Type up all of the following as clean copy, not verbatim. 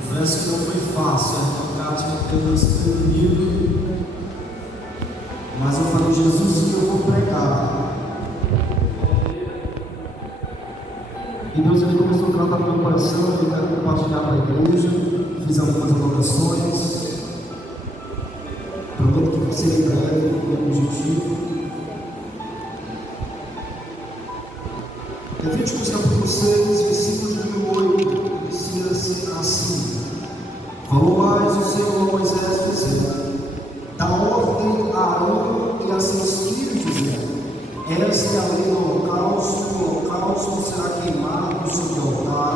Confesso que não foi fácil arrancar-te pelo desprevenido, mas eu falei, Jesus, que eu vou pregar. E Deus ele começou a tratar no meu coração, eu quero compartilhar para a igreja. Fiz algumas anotações. Prometo que vai ser em breve, com o objetivo. Levíticos capítulo 6, versículo de número 8, inicia-se assim: falou mais o Senhor a Moisés, dizendo: dá ordem a Arão e a seus filhos, dizendo: essa é a lei do holocausto. O holocausto será queimado sobre o altar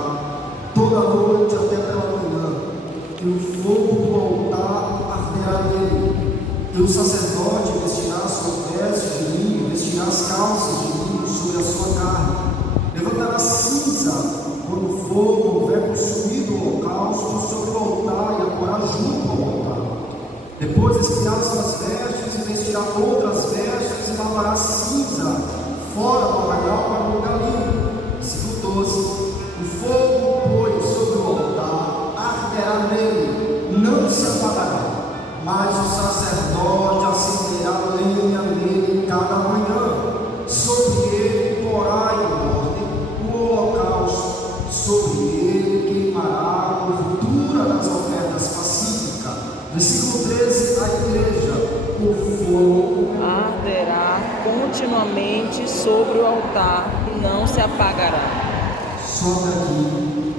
toda noite até pela manhã, e o fogo do altar arderá nele. E o sacerdote vestirá sua veste de linho, vestirá as calças de linho sobre a sua carne, levantará cinza quando o fogo houver consumido o holocausto sobre o altar e a porá junto ao altar. Depois espiará suas vestes e vestirá outras vestes e lavará cinza fora do arraial para o lugar limpo. Versículo 12: o fogo, pois, sobre o altar arderá nele, não se apagará, mas o sacerdote acenderá lenha nele cada manhã. Sobre ele porá em ordem o holocausto, sobre ele queimará a gordura das ofertas pacíficas. Versículo 13, a igreja: o fogo arderá continuamente sobre o altar e não se apagará. sobe aqui.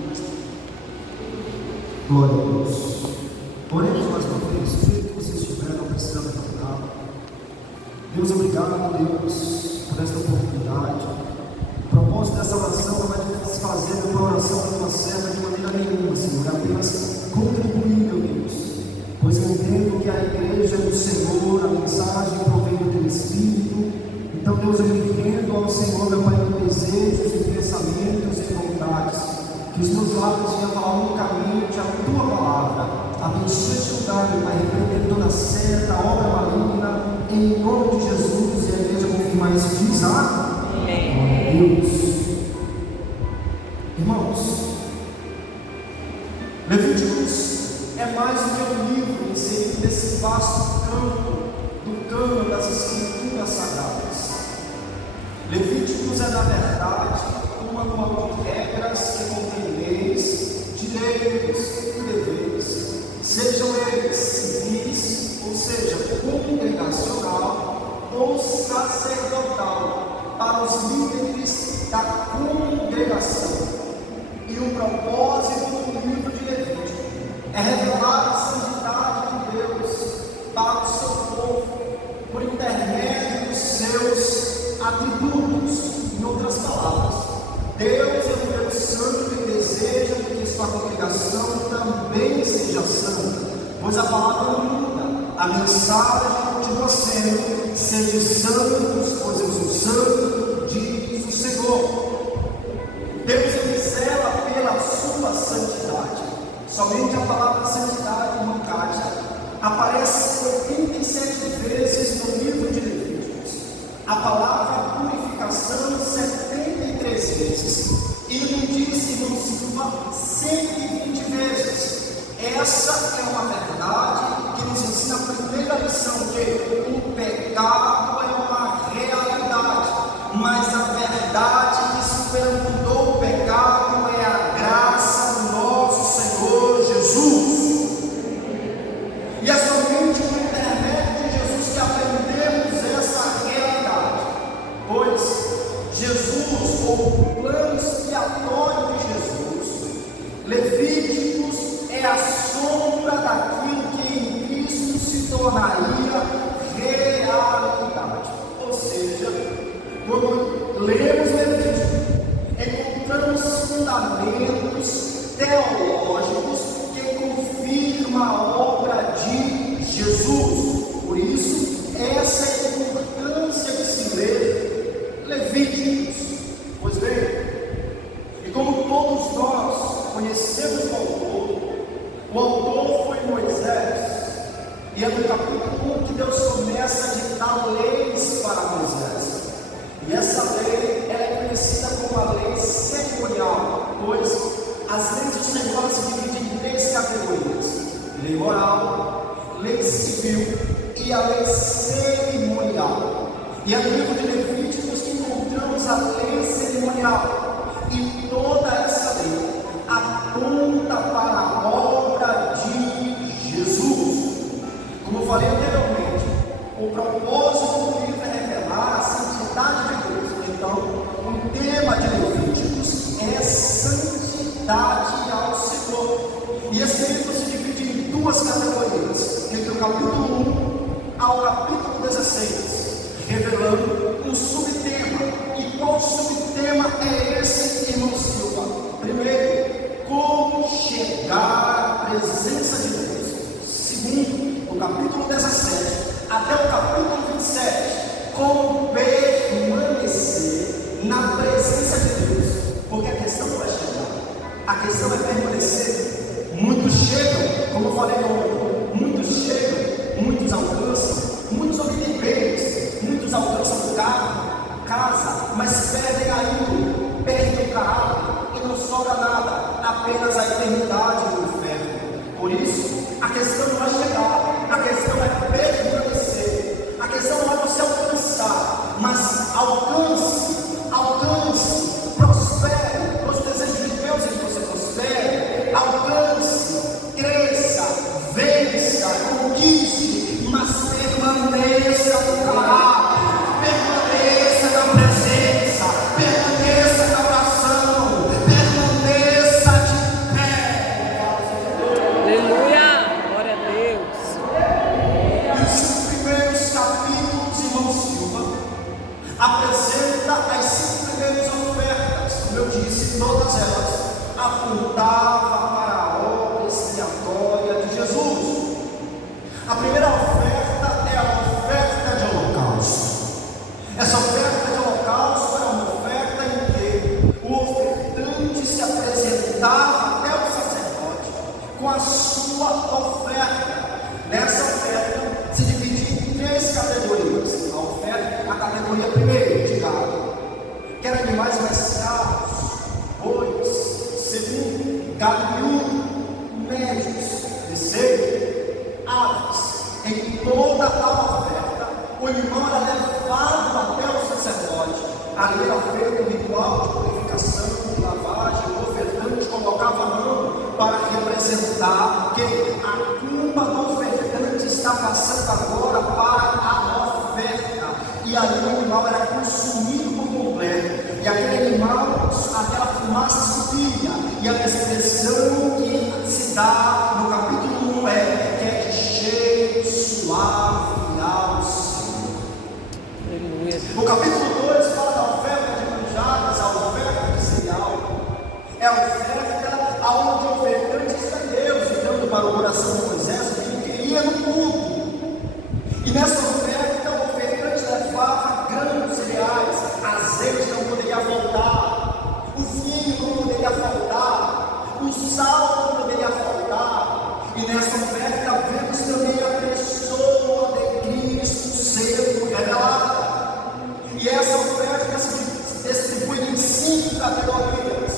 Glória a Deus. Oremos mais uma vez, do jeito que vocês estiveram precisando levantar. Deus, obrigado, Deus, por esta oportunidade. O propósito dessa oração não é de fazer uma oração da tua serva de maneira nenhuma, Senhor, é apenas contribuir, meu Deus, pois eu entendo que a igreja do Senhor, a mensagem provém do teu Espírito. Então, Deus, eu me rendo ao Senhor, meu Pai, em desejos, em pensamentos e vontades, que os meus lábios venham falar unicamente a tua palavra. Abençoe este lugar, meu Pai, repreender toda seta, obra maligna, em nome de Jesus. E a igreja confirma isso, diz amém. Glória a Deus. Irmãos, Levíticos é mais um meu livro inserido nesse vasto campo do cano das Escrituras Sagradas. Levíticos é, na verdade, um manual de regras que contém leis, direitos e deveres, sejam eles civis, ou seja, congregacional, ou sacerdotal, para os líderes da congregação. E o propósito do livro de Levítico é revelar a santidade de Deus para o seu povo, por intermédio dos seus atributos. Em outras palavras, Deus é um Deus santo e deseja que sua congregação também seja santa, pois a palavra não muda. A mensagem continua sendo: sede santos, pois eu sou santo, diz o Senhor. Deus ele zela pela sua santidade. Somente a palavra santidade, irmão Cátia, aparece 87 vezes no livro de Levíticos. A palavra purificação 73 vezes. E não diz, irmão Silva, 120 vezes. Essa é uma verdade que nos ensina a primeira lição, que o pecado é uma realidade, mas a verdade que superabundou o pecado é a graça do nosso Senhor Jesus. E é somente por intermédio de Jesus que aprendemos essa realidade, pois Jesus, ou o plano expiatório de Jesus, Levíticos é a sombra daquilo que em Cristo se tornaria realidade. Ou seja, quando lemos Levítico, encontramos fundamentos teológicos que confirmam a obra de Jesus. Por isso, essa é a importância de se ler Levíticos. Pois bem, e como todos nós conhecemos o autor foi Moisés, e é no capítulo 1 que Deus começa a ditar leis para Moisés. E essa lei ela é conhecida como a lei cerimonial, pois as leis do Senhor se dividem em 3 categorias. lei moral, lei civil e a lei cerimonial. E é no livro de Levíticos que encontramos a lei cerimonial. E toda essa lei aponta para a obra de Jesus. Como eu falei anteriormente, o propósito do livro é revelar a santidade de Deus. Então, o tema de Levíticos é santidade ao Senhor. E esse livro se divide em duas categorias, entre o capítulo 1 ao capítulo 16, revelando um subtema. E qual subtema é esse, irmão Silva? Primeiro, como chegar à presença de Deus. Segundo, o capítulo 17 até o capítulo 27, como permanecer na presença de Deus. Porque a questão não é chegar, a questão é permanecer. Muitos chegam, como eu falei ontem, muitos chegam, muitos alcançam, muitos obtêm bens, muitos alcançam carro, casa, mas perdem a índole, perdem o caráter e não sobra nada, apenas a eternidade no inferno. Por isso, a questão não é chegar, a questão é permanecer. A questão não é você alcançar, mas alcance, prospere, os desejos de Deus em que você prospere, alcance, cresça, vença, conquiste, mas permaneça no caráter, permaneça na presença, permaneça na oração, permaneça de pé. Aleluia, glória a Deus. E os 5 primeiros capítulos, irmão Silva, apresenta as 5 primeiras ofertas. Como eu disse, todas elas apontavam para a obra expiatória de Jesus. A primeira oferta é a oferta de holocausto. Essa oferta de holocausto era uma oferta em que o ofertante se apresentava até o sacerdote com a sua oferta. Nessa oferta se dividia em 3 categorias. A categoria primeira de gado, que eram animais mais caros, bois. Segundo, gado miúdo, médios. Terceiro, aves. Em toda a oferta, o animal era levado até o sacerdote. Ali era feito um ritual de purificação, de lavagem. O ofertante colocava a mão para representar que a culpa do ofertante está passando agora para a oferta. E ali o animal era consumido por completo. E aquele animal, aquela fumaça subia. E a expressão que se dá no capítulo 1 é que é de cheiro suave ao Senhor. Aleluia. O capítulo 2 fala da oferta de manjares, a oferta de cereal. É a oferta aonde o ofertante está Deus, entrando para o coração de Moisés, que queria no culto. E nessa oferta, o ofertante levava grãos, cereais, azeite não poderia faltar, o vinho não poderia faltar, o sal não poderia faltar. E nessa oferta vemos também a pessoa de Cristo sendo revelada. E essa oferta se distribui em 5 categorias.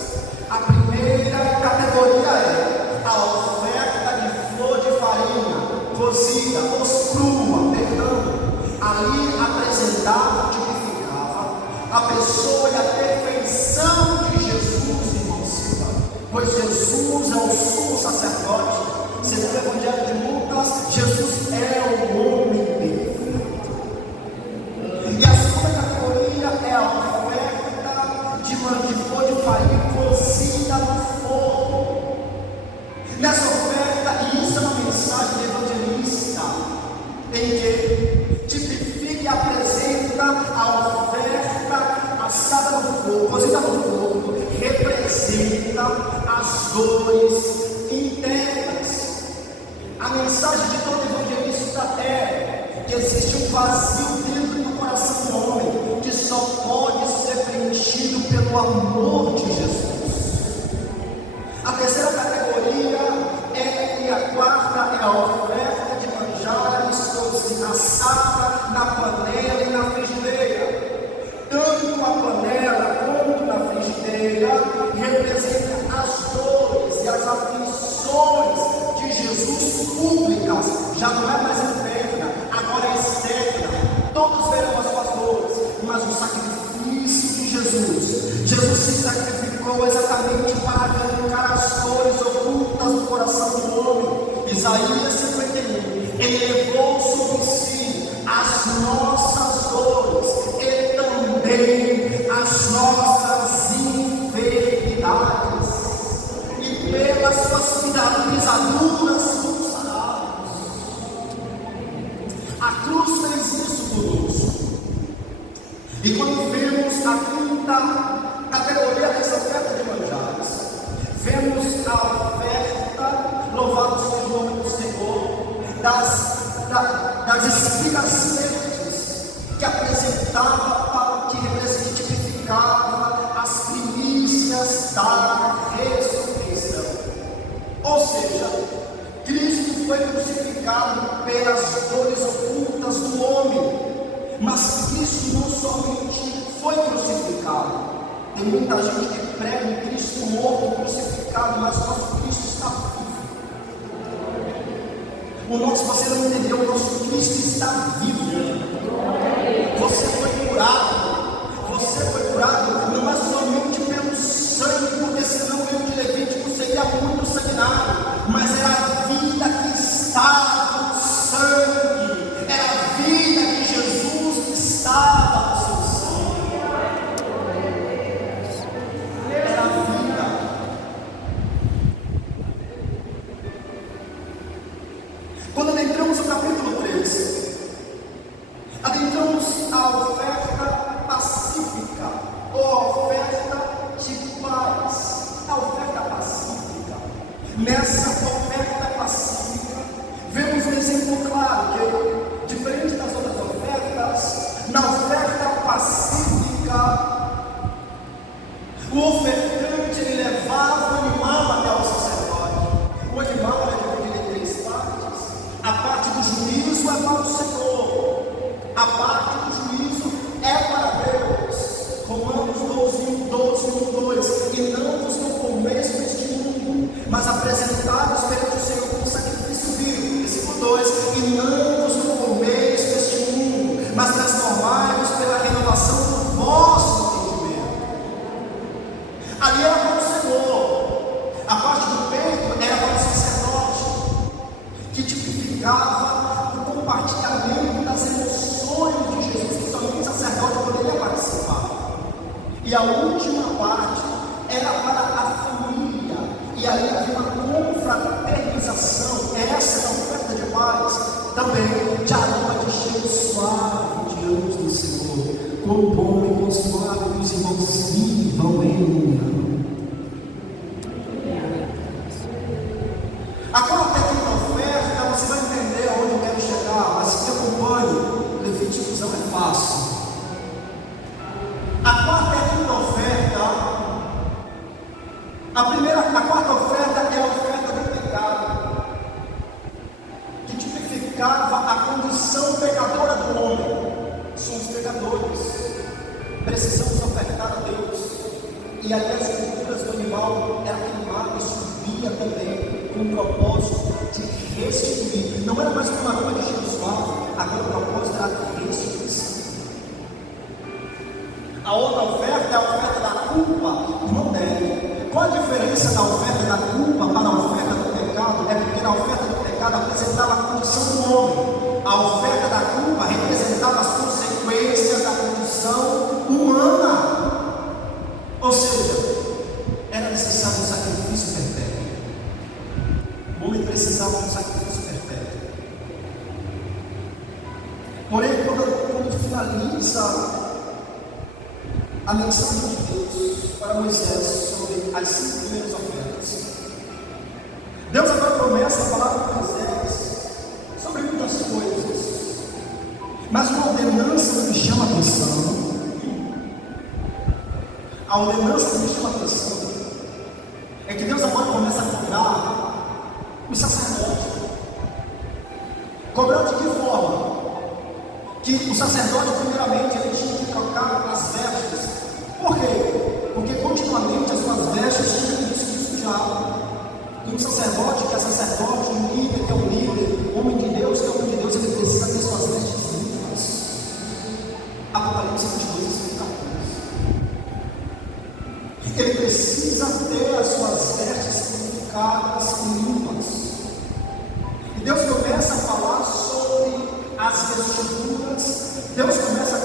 A primeira categoria é a oferta de flor de farinha, cozida ou crua, ali apresentava, tipificava a pessoa e a perfeição de Jesus, irmão Silva, pois Jesus é o sumo sacerdote. Segundo o Evangelho de Lucas, Jesus é o homem perfeito. E a segunda categoria é a oferta de flor de farinha cozida no forno. Nessa oferta, e isso é uma mensagem do evangelista, em que tipifica e apresenta a oferta assada no fogo, cozida no fogo, representa as dores internas. A mensagem de todo evangelista é que existe um vazio dentro do coração do homem, que só pode ser preenchido pelo amor de Jesus. A terceira categoria e a quarta é a oferta de manjares assada na panela e na frigideira. Tanto a panela quanto na frigideira representa as dores e as aflições de Jesus por já não é mais interna, agora é externa. Todos verão as suas dores, mas o sacrifício de Jesus se sacrificou exatamente para arrancar as dores ocultas do coração do homem. Isaías 51, ele levou sobre si as nossas dores e também as nossas enfermidades, e pelas suas pisaduras somos sarados. A cruz fez isso conosco. E quando vemos a quinta categoria dessa oferta de manjares, vemos a oferta, louvado seja o nome do Senhor, das espigas verdes, que apresentava, que tipificava as primícias da ressurreição. Ou seja, Cristo foi crucificado pelas dores ocultas do homem. Mas Cristo não somente foi crucificado. Tem muita gente que prega um Cristo morto, crucificado, mas o nosso Cristo está vivo. Você não entendeu, o nosso Cristo está vivo. Você foi curado, não é somente pelo sangue, porque senão o livro de Levítico seria muito sanguinário, mas é a vida que está no sangue, é a vida que Jesus estava no seu sangue, era a vida. Quando adentramos o capítulo 3, adentramos a oferta pacífica, ou a oferta de paz, a oferta pacífica. Nessa oferta pacífica, vemos um exemplo claro que, diferente das outras ofertas, na oferta pacífica, o ofertante ele levava o animal até o sacerdote. O animal era dividido em 3 partes. A parte do juízo é para o Senhor, a parte do juízo é para Deus. Romanos 12:2, e não vos conformeis com este mundo, mas apresentados perante o Senhor como sacrifício vivo. Versículo 2, e não vos conformeis com este mundo, mas transformai-vos pela renovação do vosso entendimento. Ali era para o Senhor, a parte do peito era para o sacerdote, que tipificava o compartilhamento das emoções de Jesus, que somente o sacerdote poderia participar. E a última parte era para a família, e aí havia uma confraternização. Essa é a oferta de paz, também de aroma de cheiro suave diante do Senhor. Quão bom e quão suave que os irmãos vivam em união. Agora, até aqui na oferta, você vai entender aonde eu quero chegar, mas se acompanhe, Levíticos não é fácil. A quarta e a quinta oferta, a quarta oferta é a oferta do pecado, que tipificava a condição pecadora do homem. Somos pecadores, precisamos ofertar a Deus, e ali as culturas do animal eram queimadas e subia também, com o propósito de restituir. Não era mais uma aroma de cheiro suave, agora o propósito era de restituição. A outra oferta é a oferta da culpa, não deve. Qual a diferença da oferta da culpa para a oferta do pecado? É porque na oferta do pecado apresentava a condição do homem. A oferta da culpa representava as consequências da condição humana. Ou seja, era necessário um sacrifício perpétuo. O homem precisava de um sacrifício perpétuo. Porém, quando finaliza a mensagem de Deus para Moisés sobre as 5 primeiras ofertas, Deus agora começa a falar com Moisés sobre muitas coisas, mas uma ordenança me chama a atenção. A ordenança que me chama a atenção é que Deus agora começa a cobrar o sacerdote. Cobrar de que forma? Que o sacerdote, primeiramente, ele tinha que trocar as vestes. Por quê? Porque continuamente as suas vestes tinham que se sujar. E um sacerdote, que é sacerdote, um líder, que é um líder, homem de Deus, Deus começa a falar sobre as vestiduras, Deus começa a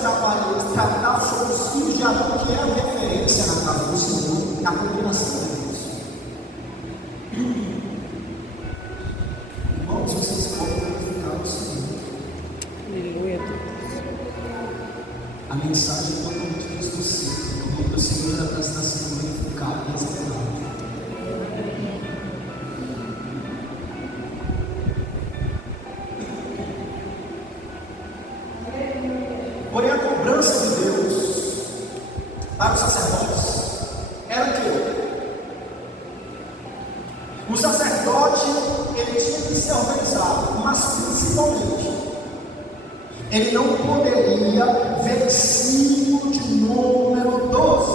tratar sobre os filhos de Arão, que é a referência na casa do Senhor, na combinação de Deus. Irmãos, vocês podem glorificar o Senhor. Aleluia, Deus. A mensagem é totalmente distorcida. O nome do Senhor está sendo glorificado e exaltado. Porém, a cobrança de Deus para os sacerdotes era o quê? O sacerdote, ele tinha que ser organizado, mas principalmente, ele não poderia, versículo de número 12,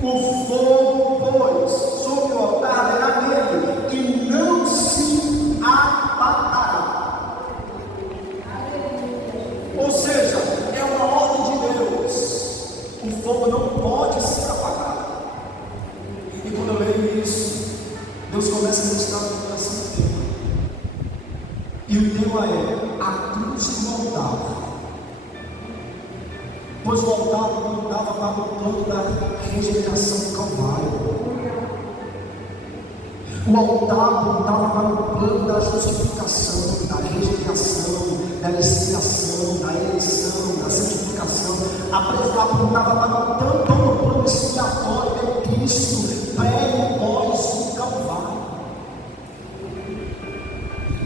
o fogo, pois, sobre o altar era dele, e não se apagará. Ou seja, é uma ordem de Deus, o fogo não pode ser apagado. E quando eu leio isso, Deus começa a mostrar no coração do tema. E o tema é a cruz do altar. Pois o altar apontava para o plano da regeneração do Calvário. O altar apontava para o plano da justificação, da regeneração, da licitação, da eleição, da santificação. Apontava para todo o plano expiatório de Cristo, pré e pós o Calvário.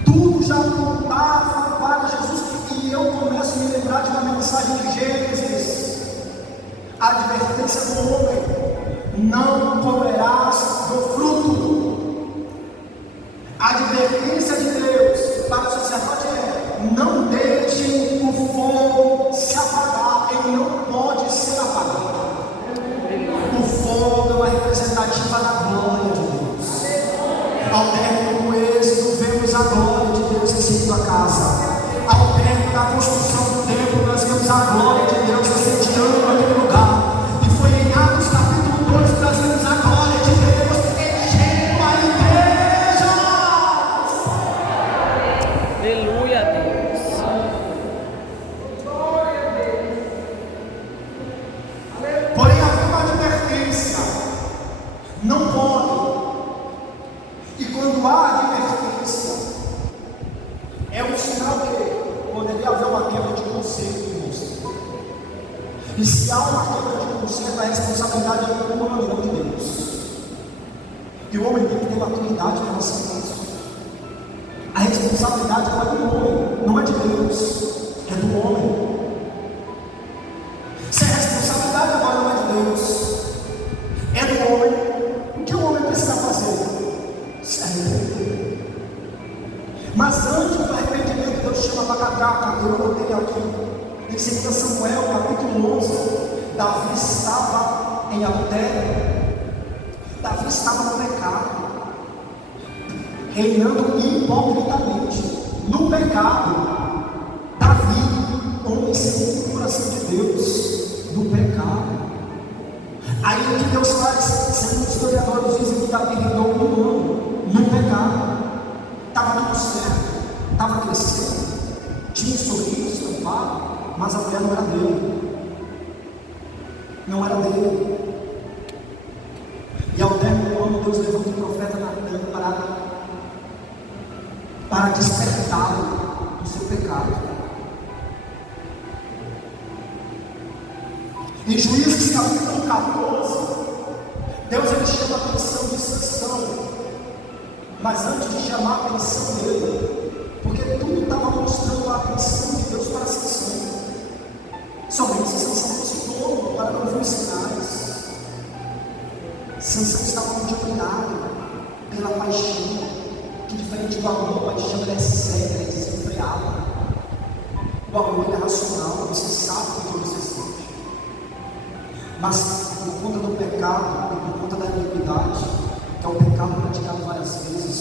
Tudo já apontava para Jesus. E eu começo a me lembrar de uma mensagem de Gênesis, a advertência do homem: não comerás do fruto. A advertência de Deus para o sacerdote é: não deixe o fogo se apagar, ele não pode ser apagado. O fogo é uma representativa da glória de Deus. Ao término do êxodo, vemos a glória de Deus enchendo a casa. Ao término da construção do templo, nós vemos a glória de Deus incendiando aquele lugar. E foi em Atos capítulo 2 que nós vemos a glória de Deus enchendo a igreja. Aleluia, Deus. Porém, havia uma advertência: não pode. E quando há advertência, é um sinal que poderia haver uma quebra de conceito, irmãos. E se há uma quebra de conceito, a responsabilidade é humana, não de Deus. E o homem tem que ter maturidade em relação a isso. A responsabilidade não é do homem, não é de Deus, é do homem. Se a responsabilidade agora não é de Deus, é do homem, o que o homem precisa fazer? Se arrepender. Mas antes do arrependimento, Deus chama Bacacá. Eu anotei aqui em 2 Samuel capítulo 11. Davi estava em adultério, Davi estava no pecado, reinando hipocritamente no pecado. Davi, homem segundo o coração de Deus, no pecado. Aí o que Deus faz? Segundo os historiadores dizem que Davi reinou 1 ano no pecado. Estava tudo certo, estava crescendo, tinha sorriso estampado, mas a mulher não era dele. Não era dele. E ao término do ano, Deus levanta o profeta Natan para despertá-lo do seu pecado. Em Juízes capítulo 14, Deus ele chama a atenção de Sansão. Mas antes de chamar a atenção dele, porque tudo estava mostrando a atenção de Deus para Sansão. Somente se Sansão fosse tolo para não ver os sinais. Sansão estava multiplicado pela paixão, que diferente do amor, a paixão é cega, é desenfreada. O amor é racional, você sabe o que você sente. Mas por conta do pecado e por conta da iniquidade, que é o pecado praticado várias vezes,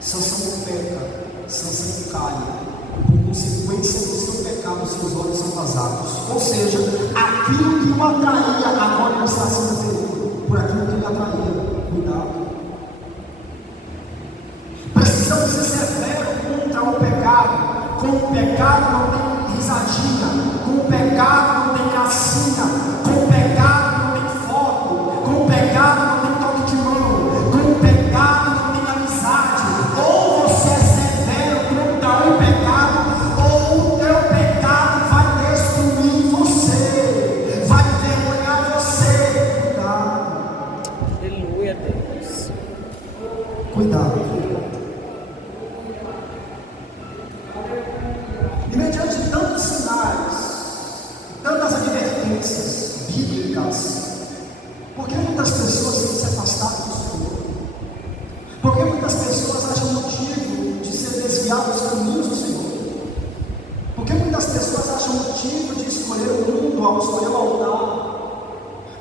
Sansão peca, Sansão cai. Por consequência do seu pecado, seus olhos são vazados. Ou seja, aquilo que o atraía, agora ele está sendo ferido por aquilo que ele atraía. Cuidado. Precisamos precisa ser severo contra o pecado. Com o pecado não tem risadinha, com o pecado não tem gracinha, com o pecado não tem foto, com o pecado não tem toque de mão, com o pecado não tem amizade. Ou você é severo contra o pecado, ou o teu pecado vai destruir você, vai envergonhar você. Cuidado. Aleluia, Deus. Cuidado. E mediante tantos sinais, tantas advertências bíblicas, por que muitas pessoas têm se afastado do Senhor? Por que muitas pessoas acham motivo de ser desviados dos caminhos do Senhor? Por que muitas pessoas acham motivo de escolher o mundo ao escolher o altar?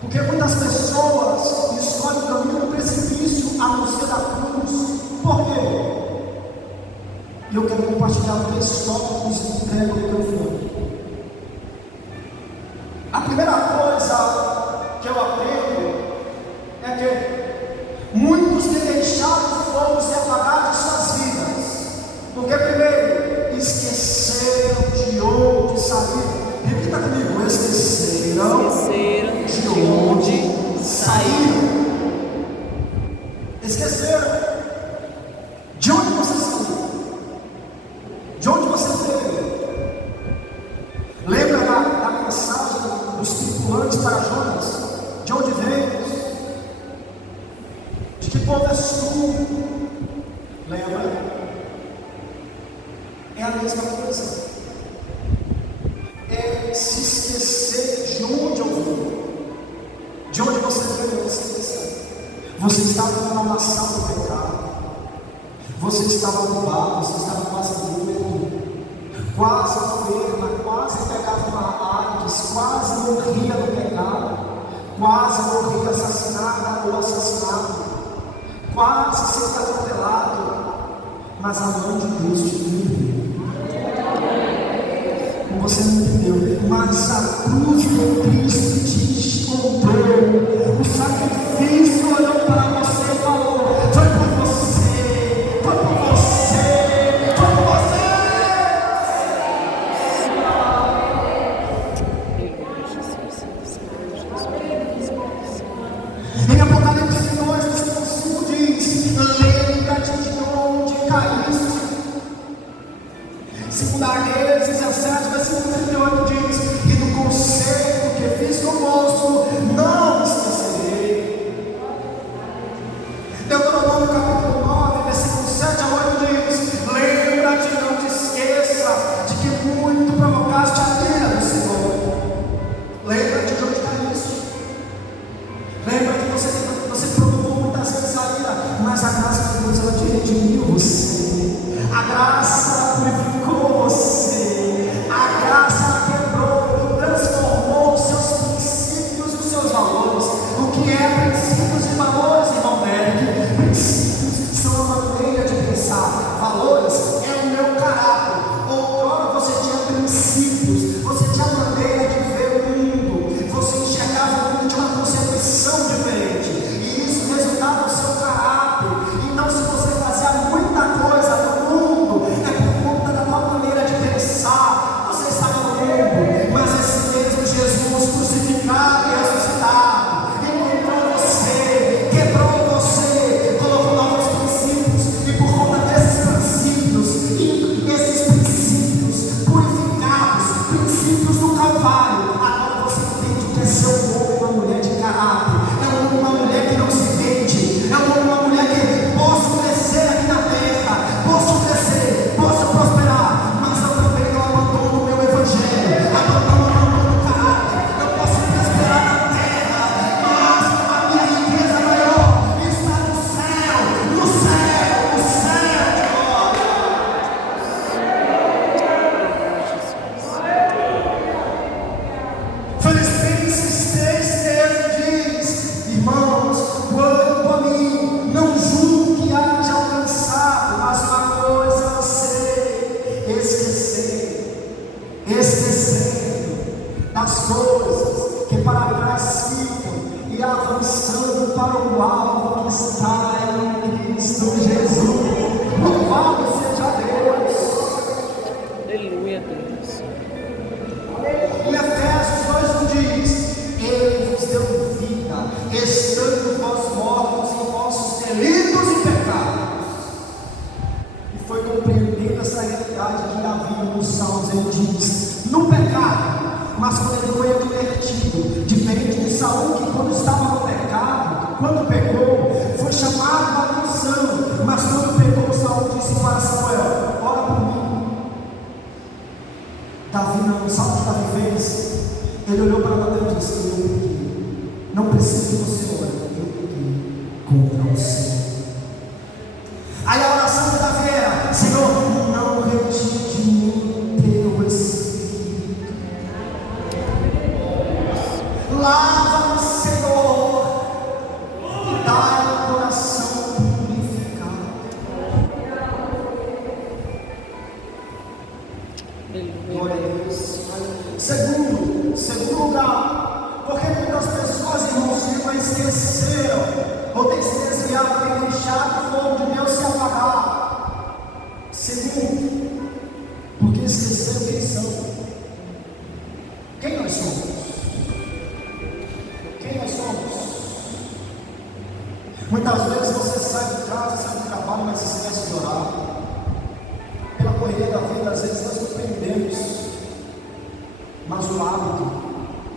Por que muitas pessoas escolhem o caminho do precipício a não ser da cruz? Por quê? E eu quero compartilhar 3 tópicos e entrego no microfone. A primeira coisa que eu aprendo é que muitos têm deixado o fogo se apagar de suas vidas. Porque primeiro, esqueceram de onde saíram. Repita comigo, esqueceram de onde saíram. Esqueceram. De onde você saiu? De onde você veio? Lembra da mensagem dos tripulantes para Jonas? De onde veio? De que povo és tu? Lembra? É a mesma coisa. É se esquecer de onde eu vim. De onde você veio, você esqueceu. Você estava no lamaçal do pecado. Você estava no bar, você estava quase morto, quase enferma, quase pegava uma AIDS, quase morria no pecado, quase morria assassinada ou assassinado, quase sendo atropelado, mas a mão de Deus te livrou. Você não entendeu, mas a cruz de Cristo te encontrou, o sacrifício olhou para você e falou: foi por você, foi por você, foi por você. Em Apocalipse 2, versículo 5 diz: lembra-te de onde caíste. Segunda Reis 17, versículo 38 diz: e do conselho que fiz com dos Salmos, ele diz: no pecado, mas quando ele foi advertido, diferente de Saul, que quando estava no pecado, quando pecou, foi chamado para a atenção, mas quando pecou, Saul disse para Samuel: ora por mim. Davi não, sabe o que Davi fez? Ele olhou para Natan e disse: eu pequei, não preciso de você orar, eu pequei contra o Senhor. Aí a oração de Davi era: Senhor, não retire de mim teu Espírito, lava-me, Senhor, e dá-me um coração purificado. Glória a Deus. Segundo lugar, porque muitas pessoas, irmãos, esqueceram, ou têm se desviado, têm deixado o fogo de Deus se apagar. Segundo, porque esqueceram quem são. Quem nós somos? Quem nós somos? Muitas vezes você sai de casa, sai do trabalho, mas esquece de orar. Pela correria da vida, às vezes nós nos perdemos. Mas o hábito,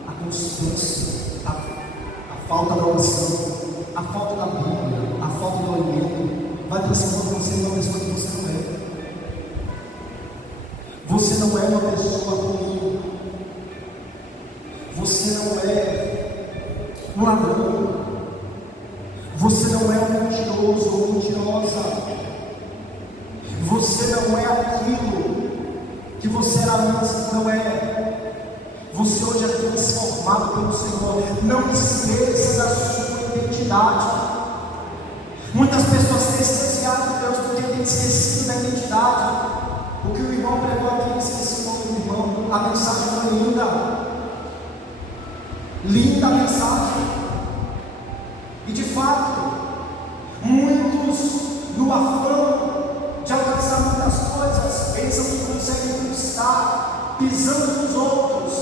a constância, a falta da oração, a falta da Bíblia, a falta do alimento, vai transformando você em uma pessoa que você não é. Você não é uma pessoa ruim. Você não é um ladrão. Você não é um mentiroso ou mentirosa. Você não é aquilo que você era antes, não é. Você hoje é transformado pelo Senhor. Não esqueça da sua identidade. Muitas pessoas têm se desviado de Deus porque têm esquecido da identidade. O que o irmão pregou aqui, eu esqueci o nome do irmão. A mensagem foi linda. Linda a mensagem. E de fato, muitos no afã de alcançar muitas coisas pensam que conseguem conquistar pisando nos outros.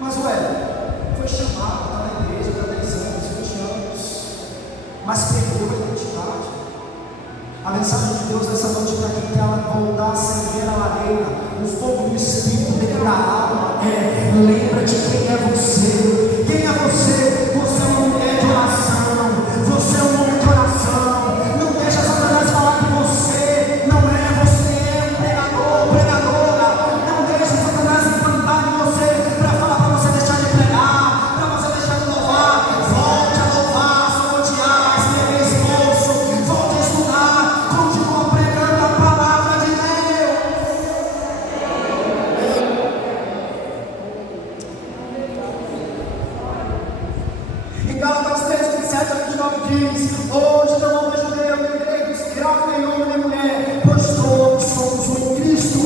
Mas foi chamado, está na igreja, está 10 anos, 20 anos, mas perdeu a identidade. A mensagem de Deus nessa noite para quem quer voltar a acender a lareira, o fogo do Espírito dentro da alma, lembra-te quem é você. Quem é você? Você é uma mulher de oração, você é um homem de oração. Não deixa Satanás falar que você não é, você é um pregador, pregadora. Não deixa Satanás implantar em você para falar para você deixar de pregar, para você deixar de louvar. Volte a louvar, se odiar, se ter esforço, volte a estudar, continua pregando a palavra de Deus. Em Gálatas 3, 27 a 29 diz: hoje não há judeu, nem grego, escravo, nem homem, nem mulher, pois todos somos um em Cristo.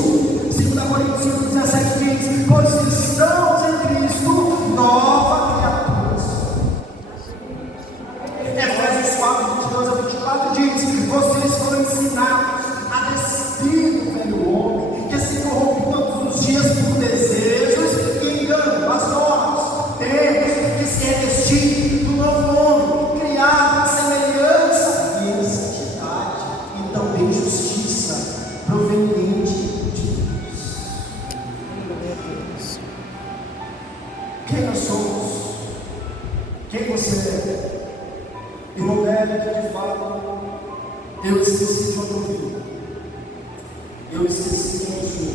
2 Coríntios 5, 17 diz: pois se estamos em Cristo, nova criatura. Efésios 4, 22 a 24 diz: vocês foram ensinados a despir do velho homem, que se corrompe todos os dias por desejos e engano. Mas nós temos que se revestir do novo homem, criado à semelhança e em santidade e também justiça proveniente de Deus. Quem nós somos? Quem você é? Irmão Hélio, que de fato eu esqueci de onde eu vim. Eu esqueci quem eu sou.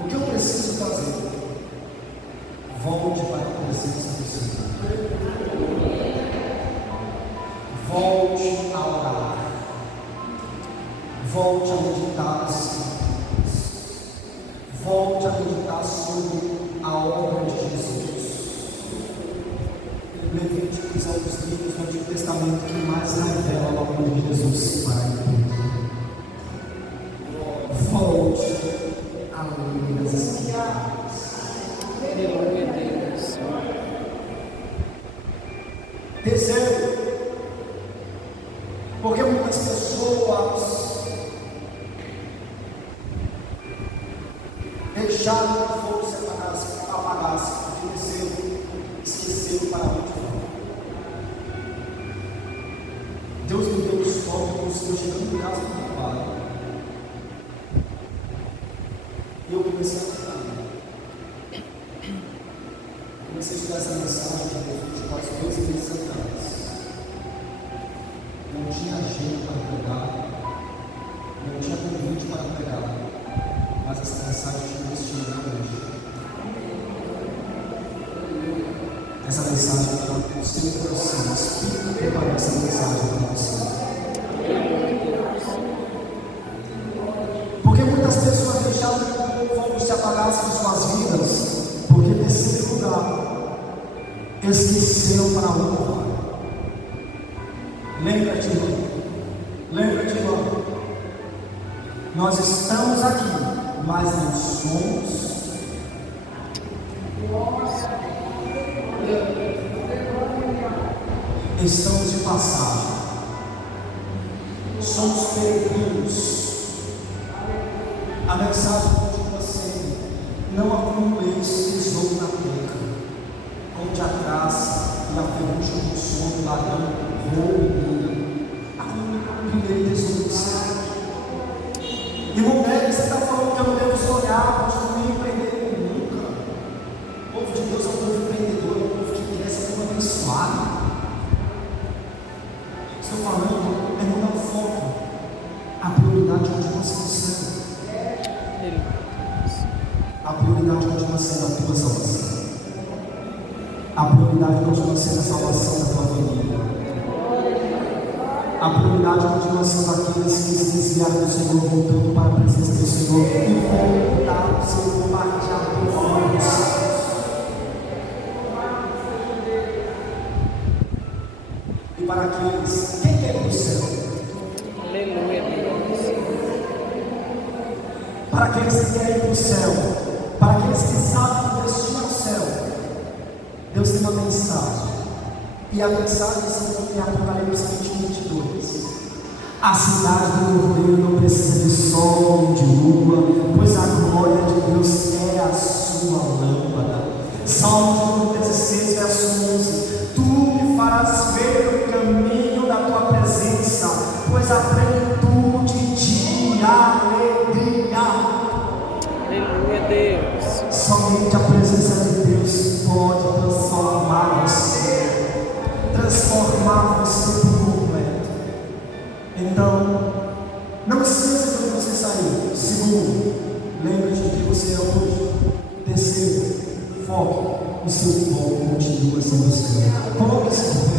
O que eu preciso fazer? Volte para a presença do Senhor. Volte a orar. Volte a meditar nas Escrituras. Volte a meditar sobre a obra de Jesus. Levíticos é um dos livros do Antigo Testamento que mais revela a obra de Jesus para a igreja. Volte a ler as Escrituras. Terceiro, porque muitas pessoas deixaram que o fogo se apagasse, esqueceram para onde foi. Deus me deu os fogos, eu chegando em casa do meu pai. E eu comecei a cantar. Comecei a estudar essa mensagem de Jesus quase 2 meses atrás. Não tinha jeito para pregar, não tinha convite para pregar, mas essa mensagem tinha destino hoje. Essa mensagem está no seu coração. O Espírito preparou essa mensagem para você. Porque muitas pessoas deixaram que o fogo se apagasse de suas vidas, porque terceiro lugar, esqueceram para a honra. Lembra-te, irmão. Lembra-te, irmão. Nós estamos aqui, mas não somos. Estamos de passagem. Somos peregrinos. A mensagem continua sendo: não acumuleis tesouro na terra, onde a traça e a ferrugem do sono, ladrão, roubo e mina. Acumulei tesouro do céu. Irmão Nery, você está falando que eu não devo sonhar, construir, empreender? Nunca. O povo de Deus é um povo empreendedor, é um povo que quer ser um povo abençoado. Estou falando, é mudar o foco. A prioridade continua sendo o céu. A prioridade continua sendo a tua salvação. A prioridade continua sendo a salvação da tua família. A prioridade continua sendo aqueles que se desviaram do Senhor, voltando para a presença do Senhor e voltar o Senhor compartilhar o fogo dos céus. E para aqueles, quem quer ir para o céu? Aleluia, Deus. Para aqueles que querem ir para o céu, para aqueles que sabem que o destino é o céu, Deus tem uma mensagem. E a mensagem está em Apocalipse 21:22. A cidade do Cordeiro não precisa de sol nem de lua, pois a glória de Deus é a sua lâmpada. Salmo 16, verso 11. Tu me farás ver o caminho da tua presença, pois a plenitude de alegria. Aleluia, Deus. Somente a presença de Deus pode transformar você por completo. Então, não esqueça de onde você saiu. Segundo, lembre-te de que você é hoje. Terceiro, foque. O seu foco continua sendo o Senhor. Coloque-se.